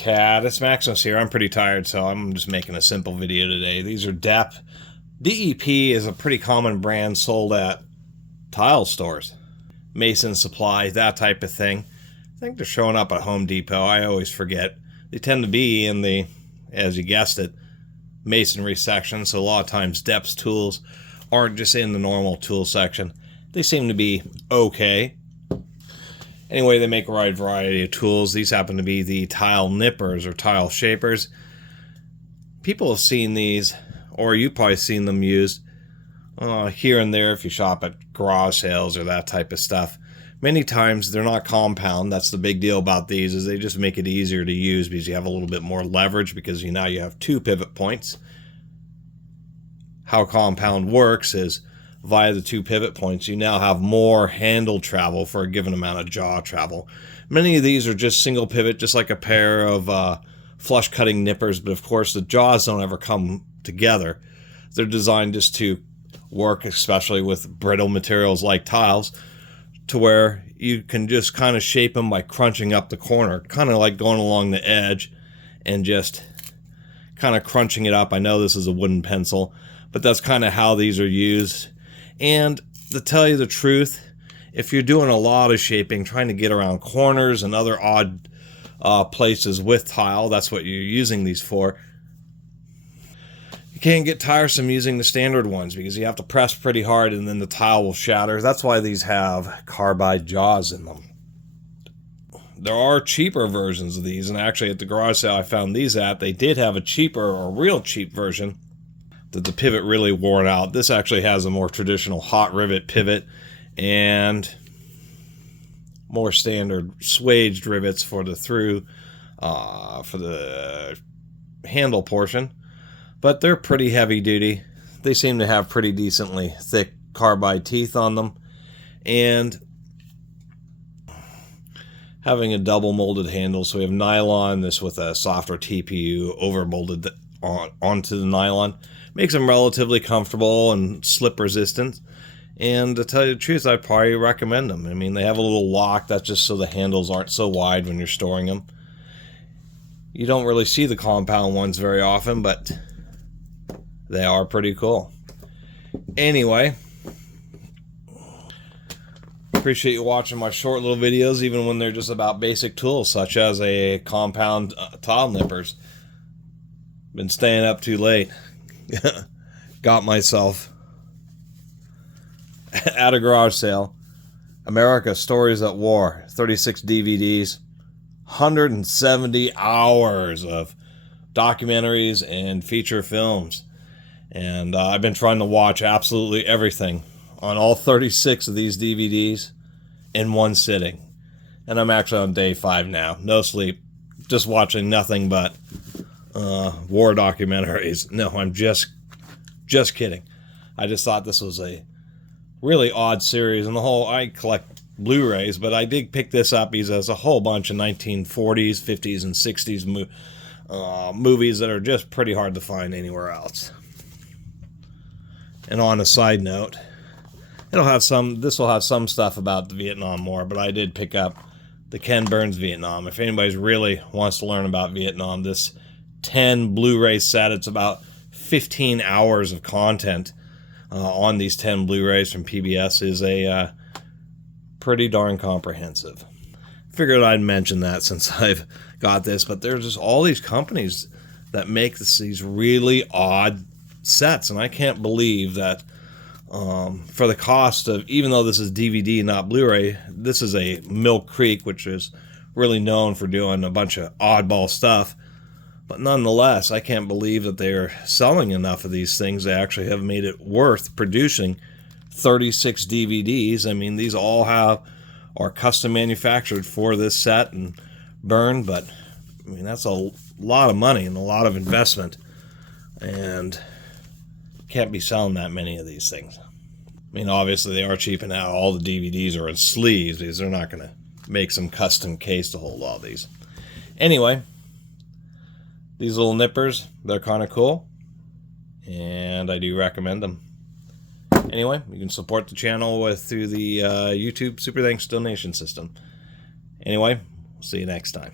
Catus, Maximus here. I'm pretty tired, so I'm just making a simple video today. These are DEP. DEP is a pretty common brand sold at tile stores. Mason Supply, that type of thing. I think they're showing up at Home Depot. I always forget. They tend to be in the, as you guessed it, masonry section, so a lot of times DEP's tools aren't just in the normal tool section. They seem to be okay. Anyway, they make a wide variety of tools. These happen to be the tile nippers or tile shapers. People have seen these, or you've probably seen them used here and there if you shop at garage sales or that type of stuff. Many times they're not compound. That's the big deal about these, is they just make it easier to use because you have a little bit more leverage, because now you have two pivot points. How compound works is via the two pivot points, you now have more handle travel for a given amount of jaw travel. Many of these are just single pivot, just like a pair of flush cutting nippers, but of course the jaws don't ever come together. They're designed just to work, especially with brittle materials like tiles, to where you can just kind of shape them by crunching up the corner, kind of like going along the edge and just kind of crunching it up. I know this is a wooden pencil, but that's kind of how these are used. And to tell you the truth, if you're doing a lot of shaping, trying to get around corners and other odd places with tile, that's what you're using these for. You can't get tiresome using the standard ones because you have to press pretty hard and then the tile will shatter. That's why these have carbide jaws in them. There are cheaper versions of these, and actually at the garage sale I found these at, they did have a cheaper or real cheap version that the pivot really worn out. This actually has a more traditional hot rivet pivot and more standard swaged rivets for the through for the handle portion, but they're pretty heavy duty. They seem to have pretty decently thick carbide teeth on them, and having a double molded handle, so we have nylon, this with a softer TPU over molded onto the nylon. Makes them relatively comfortable and slip resistant. And to tell you the truth, I'd probably recommend them. I mean, they have a little lock. That's just so the handles aren't so wide when you're storing them. You don't really see the compound ones very often, but they are pretty cool. Anyway, appreciate you watching my short little videos, even when they're just about basic tools, such as a compound tile nippers. Been staying up too late. Got myself at a garage sale. America Stories at War, 36 DVDs, 170 hours of documentaries and feature films. And I've been trying to watch absolutely everything on all 36 of these DVDs in one sitting. And I'm actually on day 5 now. No sleep. Just watching nothing but war documentaries. No, I'm just kidding. I just thought this was a really odd series, and I collect Blu-rays, but I did pick this up because there's a whole bunch of 1940s, 50s, and 60s movies that are just pretty hard to find anywhere else. And on a side note, this will have some stuff about the Vietnam War, but I did pick up the Ken Burns Vietnam. If anybody's really wants to learn about Vietnam, this 10 Blu-ray set, it's about 15 hours of content on these 10 Blu-rays from PBS, is a pretty darn comprehensive. Figured I'd mention that since I've got this, but there's just all these companies that make these really odd sets, and I can't believe that for the cost of, even though this is DVD not Blu-ray, this is a Mill Creek, which is really known for doing a bunch of oddball stuff. But nonetheless, I can't believe that they're selling enough of these things. They actually have made it worth producing 36 DVDs. I mean, these all are custom manufactured for this set and burned, but I mean, that's a lot of money and a lot of investment, and can't be selling that many of these things. I mean, obviously they are cheaping out. All the DVDs are in sleeves because they're not going to make some custom case to hold all these. Anyway, these little nippers, they're kind of cool, and I do recommend them. Anyway, you can support the channel through the YouTube Super Thanks donation system. Anyway, see you next time.